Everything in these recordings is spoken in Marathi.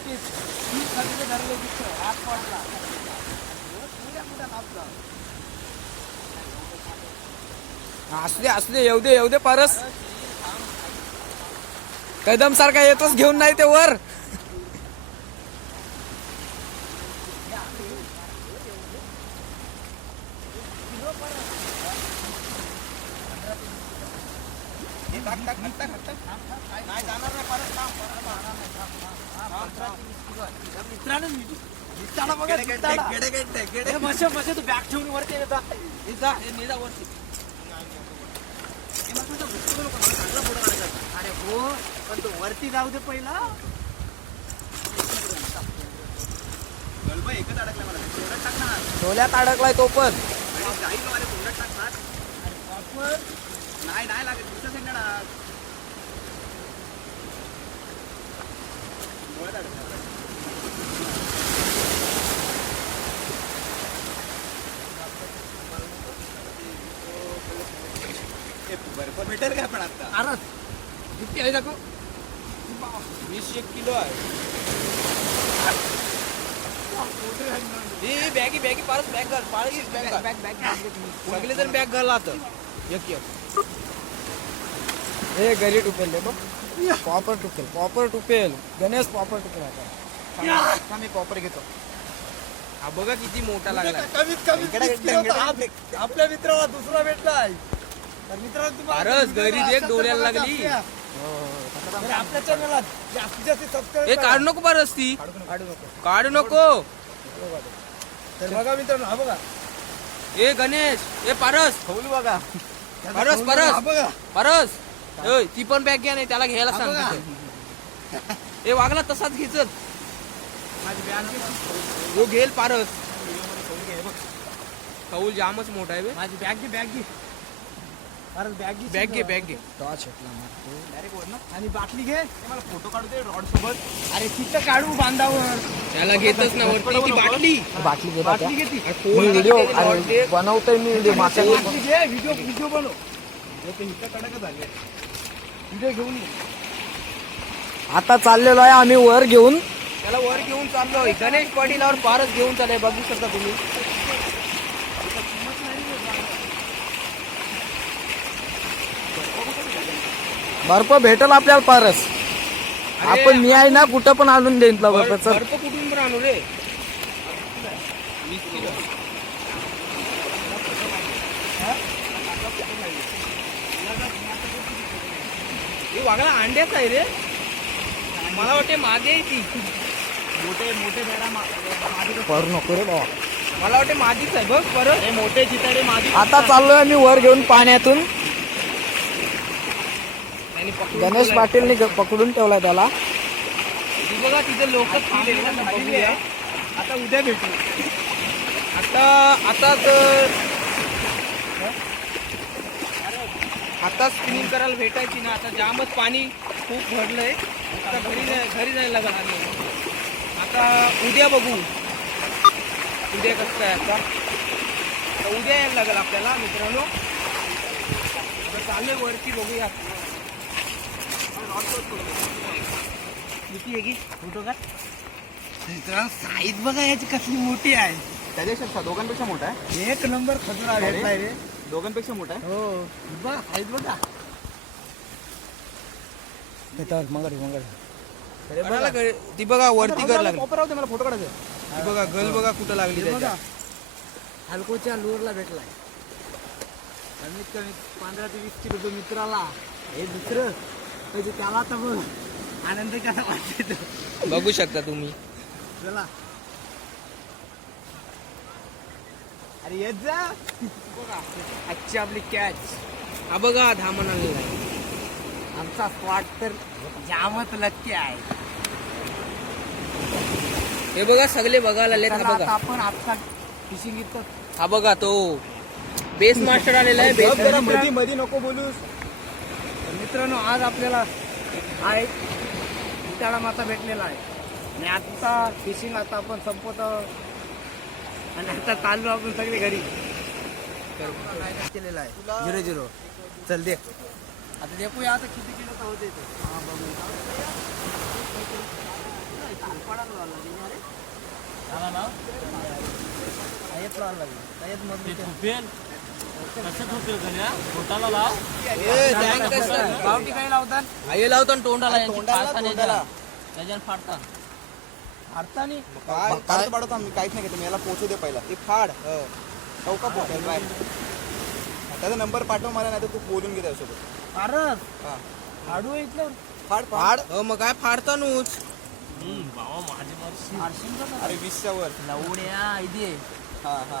मोठीच ती धरले हात पडला नाचला असू दे असू दे येऊ दे येऊ दे परस. कदम सारखा येतोच घेऊन नाही ते वर नाही जाणार नाही परत थांब, परत जाणार नाही, थांब, थांब, थांब, थांब, थांब. या मित्रानं मी- मित्राला बघा, मित्राला. ए, मशे, मशे, तू बॅग ठेवून वरती जा. वरती. अरे हो पण तू वरती जाऊ दे पहिला एकच अडकला मला तोंडात डोल्यात अडकलाय तो पण टाकणार अरे. नाही नाही लागत. अडकला. ए, बर्फ भेटेल का पण आता? अरे किती आहे दाखव. वीस एक किलो आहे. बॅगी बॅगी पारस बॅग घाल पाळी बॅग घाल. सगळे जण बॅग. घाल आता एक एक. हे घरी टुपेल रे बघ. पॉपर टुपेल पॉपर टुपेल. गणेश पॉपर टुपेल आता. हा मी कॉपर घेतो. हा बघा किती मोठा लागला. कमीत कमी इकडे, वीस इकडे, किलोचा इकडे. हा आपल्या मित्राला दुसरा भेटलाय. तर मित्राला तुम्हाला फारच मित्राला घरी एक अशाच डोळ्याला लागली. असल्या. तर आपल्या चॅनलला जास्तीत जास्त सबस्क्राईब हे काढू नको ती. काढू नको. काढू नको. तर बघा मित्रांनो हा बघा. ए गणेश ए पारस. खवलू बघा. परस, परस. बघा, पारस. ती पण बॅग घ्या नाही त्याला घ्यायला सांग बघा. तिथे. ए वागला तसाच घेचत माझी बॅग जो घेल पारस. कौल जामच मोठा आहे बे. माझी बॅग घे बॅग घे. अरे बॅग घे बॅग घे. डायरेक्ट वर ना. आणि बाटली घे. ते मला फोटो काढू दे रॉड सोबत. अरे तिथं काढू बांधावर. त्याला घेतच ना वरती ती बाटली. बाटली घे बाटली घे ती. व्हिडिओ बनवतोय मी व्हिडिओ घे. व्हिडिओ व्हिडिओ बनव. हे ते इथं कडक झाले. व्हिडिओ घेऊन ये. आता चाललेलो आहे आम्ही वर घेऊन. त्याला वर घेऊन चाललोय गणेश पाटीलावर पारच घेऊन चालय बघू शकता तुम्ही. बर्फ भेटल आपल्याला पारस. आपण मी आहे ना कुठं पण आणून देईन तुला बर्फ कुठून पण आणू रे? हे वागला अंड्याच आहे रे. मला वाटते मादी आहे ती. मोठे मोठे करू नको रे बाबा. मला वाटते मादीच आहे. बघ परत. हे मोठे चिताडे माझी आता चाललोय आम्ही वर घेऊन पाण्यातून. गणेश पाटीलने पकडून ठेवलाय त्याला. बघा तिथे लोक आता उद्या भेटू. आता आता तर आता स्पिनिंग करायला भेटायची ना आता जामच पाणी खूप भरलंय. आता घरी घरी जायला लागल आम्ही. आता उद्या बघू. उद्या कसं काय आता? उद्या यायला लागेल आपल्याला मित्रांनो. चाललोय वरती बघूया. किती आहे की? फोटो का साईज बघा याची कसली मोठी आहे. त्याच्यापेक्षा दोघांपेक्षा मोठा आहे. एक नंबर खजुरा भेटलाय रे. दोघांपेक्षा मोठा आहे. हो बघा साईज बघा. मंगळ मंगळ ती बघा वरती कर लागली. मला फोटो काढायचा. बघा गल बघा कुठं लागली बघा. हलकोच्या लूरला भेटलाय. कमीत कमी पंधरा ते वीस किलो मित्राला. हे दुसरं. म्हणजे त्याला तर बघ आनंद कसा वाटतो बघू शकता तुम्ही. चला. अरे येत जा. बघा आजची आपली कॅच हा बघा धामण आलेला आहे. आमचा स्पॉट तर जामच लक्की आहे. हे बघा सगळे बघायला आले चला हा बघा आपण आता फिशिंग इथं. हा बघा तो. बेस मास्टर आलेला आहे बेस जरा मास्टर. मधी मधी नको बोलूस. मित्रांनो आज आपल्याला आहे एक विटाळा भेटलेला आहे. आणि आत्ता फिशिंग आता आपण संपवत. आणि आता चाललो आपण सगळे घरी. केलेला आहे. Zero zero. चल दे. आता देखूया आता किती किलो होते ते गावठी लावतात लावतो तोंडाला तोंडाला तोंडाला त्याच्यानं काय पाडतो आम्ही काहीच नाही घेतो मी याला पोचू दे पहिला ते फाड चौका पोचेल बाय त्याचा नंबर पाठव मला नाही तर तू बोलून घे त्यासोबत फारच हा इथलं फाड फाड मग काय फाडता नूच अरे वीसच्या वर लवड्या इथे हा हा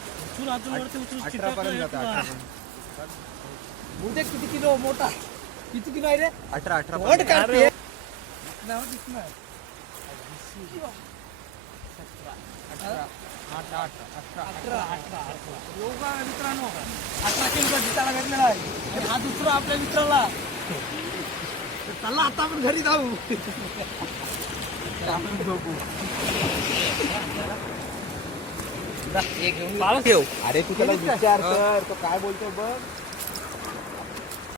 अठरा पर्यंत जातं अठरा उद्या किती किलो मोठा? किती किलो आहे रे? अठरा अठरा पर्यंत. काढते. नाव दिसणार. अठरा अठरा योगा मित्रांनो. अठरा किलो जिताला भेटलेला आहे. आणि हा दुसरा आपल्या मित्राला. तर चला आता आपण घरी जाऊ. आपण घेऊन ठेव अरे तू त्याला विचार कर तो काय बोलतो बघ.